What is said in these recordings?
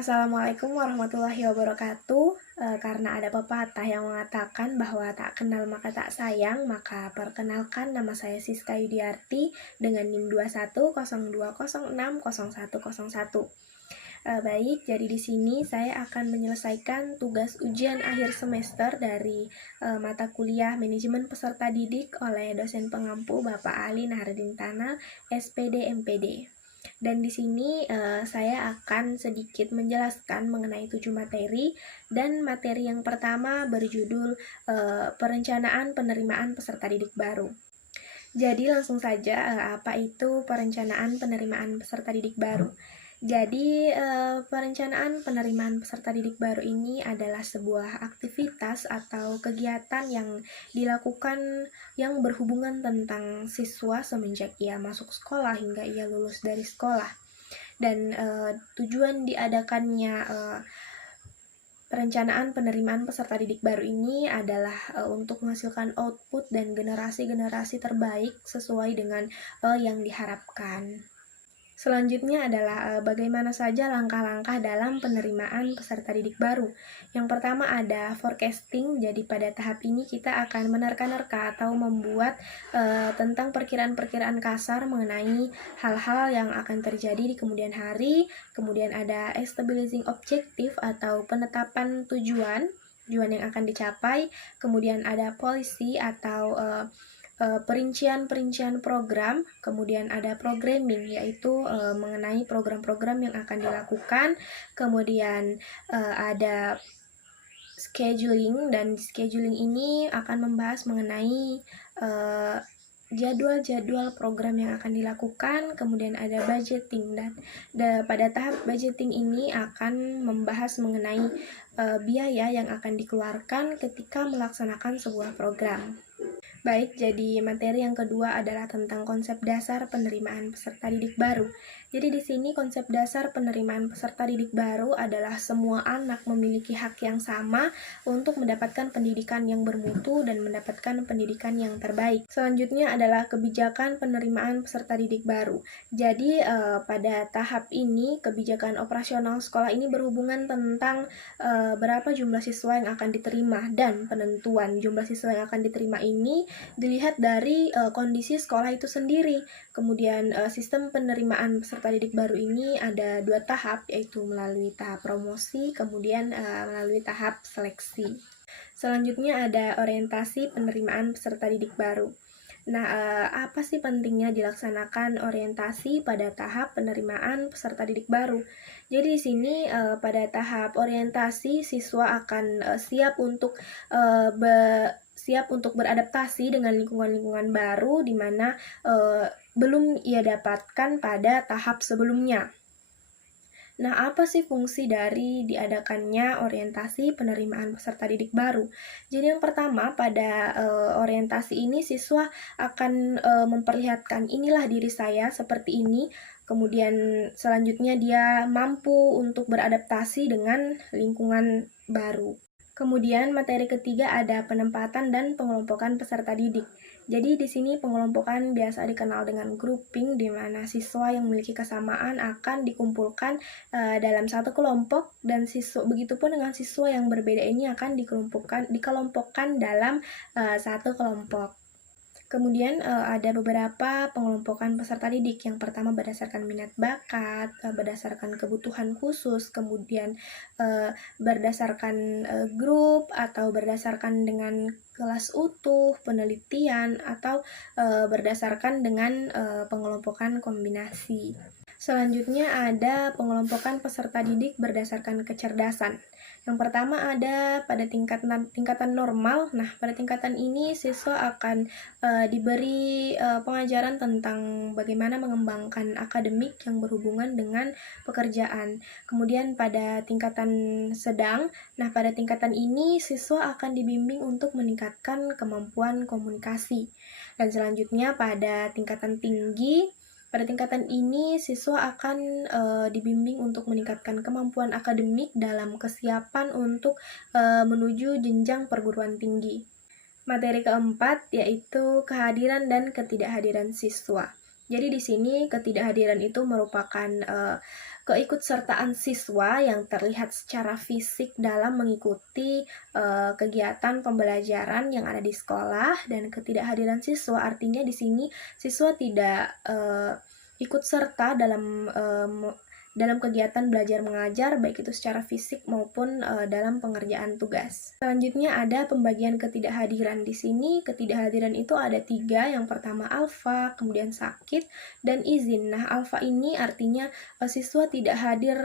Assalamualaikum warahmatullahi wabarakatuh. Karena ada pepatah yang mengatakan bahwa tak kenal maka tak sayang, maka perkenalkan, nama saya Siska Yudiarti dengan NIM 2102060101. Baik, jadi di sini saya akan menyelesaikan tugas ujian akhir semester dari mata kuliah Manajemen Peserta Didik oleh dosen pengampu Bapak Ali Nahardin Tana, SPD MPD. Dan di sini saya akan sedikit menjelaskan mengenai 7 materi, dan materi yang pertama berjudul perencanaan penerimaan peserta didik baru. Jadi langsung saja, apa itu perencanaan penerimaan peserta didik baru? Jadi, perencanaan penerimaan peserta didik baru ini adalah sebuah aktivitas atau kegiatan yang dilakukan yang berhubungan tentang siswa semenjak ia masuk sekolah hingga ia lulus dari sekolah. Dan tujuan diadakannya perencanaan penerimaan peserta didik baru ini adalah untuk menghasilkan output dan generasi-generasi terbaik sesuai dengan yang diharapkan. Selanjutnya adalah bagaimana saja langkah-langkah dalam penerimaan peserta didik baru. Yang pertama ada forecasting, jadi pada tahap ini kita akan menerka-nerka atau membuat tentang perkiraan-perkiraan kasar mengenai hal-hal yang akan terjadi di kemudian hari. Kemudian ada establishing objective atau penetapan tujuan yang akan dicapai. Kemudian ada policy atau perincian program, kemudian ada programming, yaitu mengenai program-program yang akan dilakukan, kemudian ada scheduling, dan scheduling ini akan membahas mengenai jadwal-jadwal program yang akan dilakukan, kemudian ada budgeting, dan pada tahap budgeting ini akan membahas mengenai biaya yang akan dikeluarkan ketika melaksanakan sebuah program. Baik, jadi materi yang kedua adalah tentang konsep dasar penerimaan peserta didik baru. Jadi di sini konsep dasar penerimaan peserta didik baru adalah semua anak memiliki hak yang sama untuk mendapatkan pendidikan yang bermutu dan mendapatkan pendidikan yang terbaik. Selanjutnya adalah kebijakan penerimaan peserta didik baru. Jadi pada tahap ini kebijakan operasional sekolah ini berhubungan tentang berapa jumlah siswa yang akan diterima, dan penentuan jumlah siswa yang akan diterima ini dilihat dari kondisi sekolah itu sendiri. Kemudian sistem penerimaan peserta didik baru ini ada 2 tahap, yaitu melalui tahap promosi, kemudian melalui tahap seleksi. Selanjutnya ada orientasi penerimaan peserta didik baru. Nah, apa sih pentingnya dilaksanakan orientasi pada tahap penerimaan peserta didik baru? Jadi di sini pada tahap orientasi siswa akan siap untuk beradaptasi dengan lingkungan-lingkungan baru di mana belum ia dapatkan pada tahap sebelumnya. Nah, apa sih fungsi dari diadakannya orientasi penerimaan peserta didik baru? Jadi yang pertama, pada orientasi ini siswa akan memperlihatkan inilah diri saya seperti ini. Kemudian selanjutnya dia mampu untuk beradaptasi dengan lingkungan baru. Kemudian materi ketiga ada penempatan dan pengelompokan peserta didik. Jadi di sini pengelompokan biasa dikenal dengan grouping, di mana siswa yang memiliki kesamaan akan dikumpulkan dalam satu kelompok, dan begitupun dengan siswa yang berbeda ini akan dikelompokkan dalam satu kelompok. Kemudian ada beberapa pengelompokan peserta didik. Yang pertama berdasarkan minat bakat, berdasarkan kebutuhan khusus, kemudian berdasarkan grup, atau berdasarkan dengan kelas utuh, penelitian, atau berdasarkan dengan pengelompokan kombinasi. Selanjutnya ada pengelompokan peserta didik berdasarkan kecerdasan. Yang pertama ada pada tingkatan normal. Nah, pada tingkatan ini siswa akan diberi pengajaran tentang bagaimana mengembangkan akademik yang berhubungan dengan pekerjaan. Kemudian pada tingkatan sedang, nah pada tingkatan ini siswa akan dibimbing untuk meningkatkan kemampuan komunikasi. Dan selanjutnya pada tingkatan tinggi, pada tingkatan ini, siswa akan dibimbing untuk meningkatkan kemampuan akademik dalam kesiapan untuk menuju jenjang perguruan tinggi. Materi keempat yaitu kehadiran dan ketidakhadiran siswa. Jadi di sini ketidakhadiran itu merupakan keikutsertaan siswa yang terlihat secara fisik dalam mengikuti kegiatan pembelajaran yang ada di sekolah, dan ketidakhadiran siswa artinya di sini siswa tidak ikut serta dalam kegiatan belajar mengajar, baik itu secara fisik maupun dalam pengerjaan tugas. Selanjutnya ada pembagian ketidakhadiran. Di sini ketidakhadiran itu ada 3. Yang pertama alfa, kemudian sakit, dan izin. Nah, alfa ini artinya siswa tidak hadir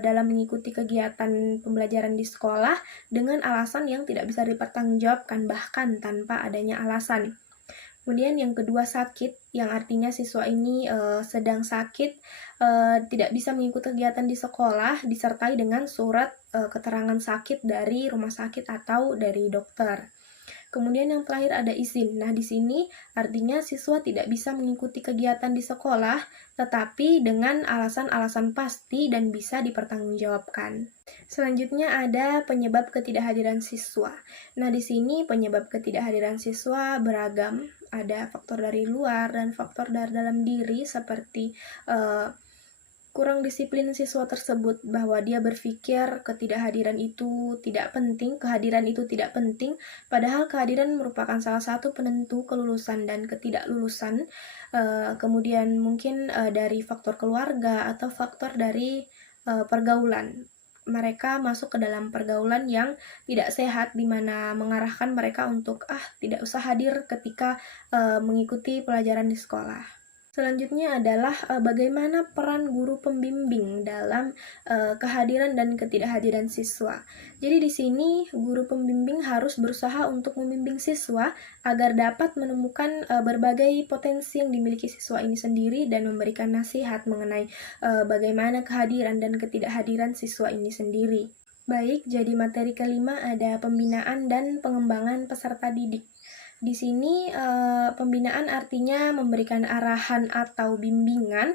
dalam mengikuti kegiatan pembelajaran di sekolah dengan alasan yang tidak bisa dipertanggungjawabkan, bahkan tanpa adanya alasan. Kemudian yang kedua sakit, yang artinya siswa ini sedang sakit, tidak bisa mengikuti kegiatan di sekolah, disertai dengan surat keterangan sakit dari rumah sakit atau dari dokter. Kemudian yang terakhir ada izin. Nah, di sini artinya siswa tidak bisa mengikuti kegiatan di sekolah, tetapi dengan alasan-alasan pasti dan bisa dipertanggungjawabkan. Selanjutnya ada penyebab ketidakhadiran siswa. Nah, di sini penyebab ketidakhadiran siswa beragam. Ada faktor dari luar dan faktor dari dalam diri, seperti kurang disiplin siswa tersebut, bahwa dia berpikir ketidakhadiran itu tidak penting, kehadiran itu tidak penting, padahal kehadiran merupakan salah satu penentu kelulusan dan ketidaklulusan. Kemudian mungkin dari faktor keluarga atau faktor dari pergaulan. Mereka masuk ke dalam pergaulan yang tidak sehat, di mana mengarahkan mereka untuk tidak usah hadir ketika mengikuti pelajaran di sekolah. Selanjutnya adalah bagaimana peran guru pembimbing dalam kehadiran dan ketidakhadiran siswa. Jadi di sini guru pembimbing harus berusaha untuk membimbing siswa agar dapat menemukan berbagai potensi yang dimiliki siswa ini sendiri dan memberikan nasihat mengenai bagaimana kehadiran dan ketidakhadiran siswa ini sendiri. Baik, jadi materi kelima ada pembinaan dan pengembangan peserta didik. Di sini pembinaan artinya memberikan arahan atau bimbingan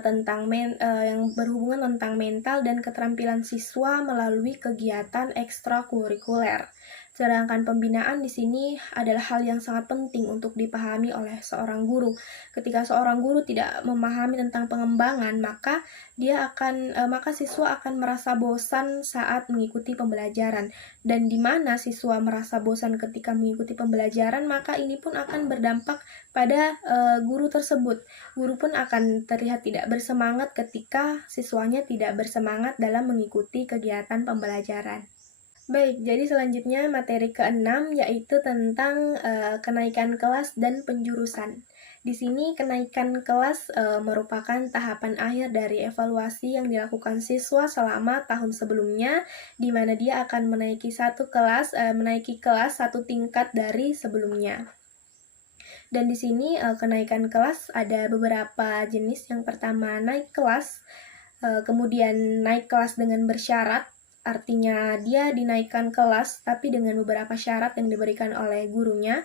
tentang yang berhubungan tentang mental dan keterampilan siswa melalui kegiatan ekstrakurikuler. Sedangkan pembinaan di sini adalah hal yang sangat penting untuk dipahami oleh seorang guru. Ketika seorang guru tidak memahami tentang pengembangan, maka siswa akan merasa bosan saat mengikuti pembelajaran. Dan di mana siswa merasa bosan ketika mengikuti pembelajaran, maka ini pun akan berdampak pada guru tersebut. Guru pun akan terlihat tidak bersemangat ketika siswanya tidak bersemangat dalam mengikuti kegiatan pembelajaran. Baik, jadi selanjutnya materi ke-6 yaitu tentang kenaikan kelas dan penjurusan. Di sini kenaikan kelas merupakan tahapan akhir dari evaluasi yang dilakukan siswa selama tahun sebelumnya, di mana dia akan menaiki kelas satu tingkat dari sebelumnya. Dan di sini kenaikan kelas ada beberapa jenis. Yang pertama naik kelas, kemudian naik kelas dengan bersyarat. Artinya dia dinaikkan kelas tapi dengan beberapa syarat yang diberikan oleh gurunya,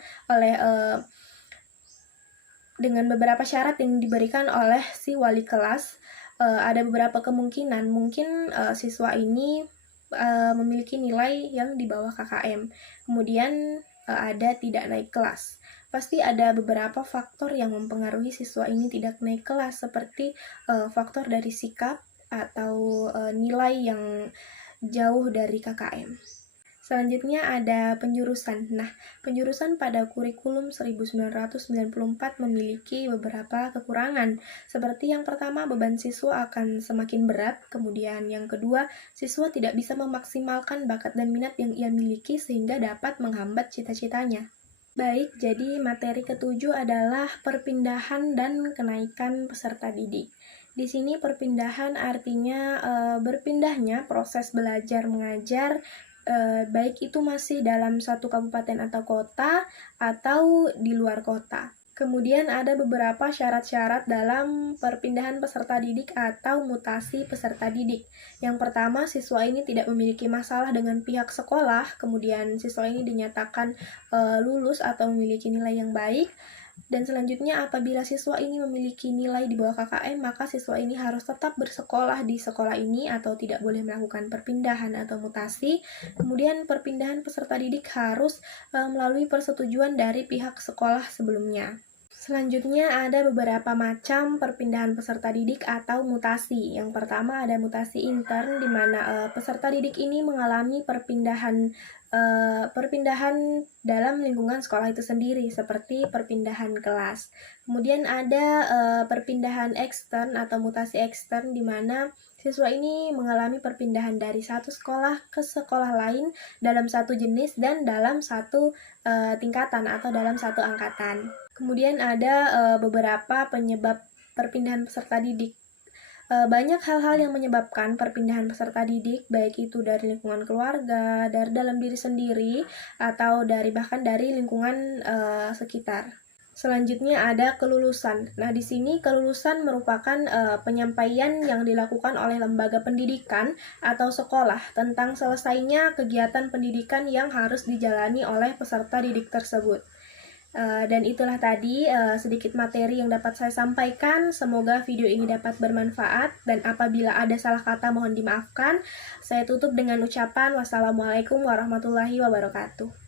dengan beberapa syarat yang diberikan oleh si wali kelas. Ada beberapa kemungkinan, mungkin siswa ini memiliki nilai yang di bawah KKM. Kemudian ada tidak naik kelas. Pasti ada beberapa faktor yang mempengaruhi siswa ini tidak naik kelas, seperti faktor dari sikap atau nilai yang jauh dari KKM. Selanjutnya ada penjurusan. Nah, penjurusan pada kurikulum 1994 memiliki beberapa kekurangan. Seperti yang pertama, beban siswa akan semakin berat. Kemudian yang kedua, siswa tidak bisa memaksimalkan bakat dan minat yang ia miliki sehingga dapat menghambat cita-citanya. Baik, jadi materi ke-7 adalah perpindahan dan kenaikan peserta didik. Di sini perpindahan artinya berpindahnya proses belajar mengajar, baik itu masih dalam satu kabupaten atau kota atau di luar kota. Kemudian ada beberapa syarat-syarat dalam perpindahan peserta didik atau mutasi peserta didik. Yang pertama, siswa ini tidak memiliki masalah dengan pihak sekolah, kemudian siswa ini dinyatakan lulus atau memiliki nilai yang baik. Dan selanjutnya, apabila siswa ini memiliki nilai di bawah KKM, maka siswa ini harus tetap bersekolah di sekolah ini atau tidak boleh melakukan perpindahan atau mutasi. Kemudian perpindahan peserta didik harus melalui persetujuan dari pihak sekolah sebelumnya. Selanjutnya ada beberapa macam perpindahan peserta didik atau mutasi. Yang pertama ada mutasi intern, di mana peserta didik ini mengalami perpindahan dalam lingkungan sekolah itu sendiri, seperti perpindahan kelas. Kemudian ada perpindahan ekstern atau mutasi ekstern, di mana siswa ini mengalami perpindahan dari satu sekolah ke sekolah lain dalam satu jenis dan dalam satu tingkatan atau dalam satu angkatan. Kemudian ada beberapa penyebab perpindahan peserta didik. Banyak hal-hal yang menyebabkan perpindahan peserta didik, baik itu dari lingkungan keluarga, dari dalam diri sendiri, atau bahkan dari lingkungan sekitar. Selanjutnya ada kelulusan. Nah, di sini kelulusan merupakan penyampaian yang dilakukan oleh lembaga pendidikan atau sekolah tentang selesainya kegiatan pendidikan yang harus dijalani oleh peserta didik tersebut. Dan itulah tadi sedikit materi yang dapat saya sampaikan. Semoga video ini dapat bermanfaat, dan apabila ada salah kata mohon dimaafkan. Saya tutup dengan ucapan wassalamualaikum warahmatullahi wabarakatuh.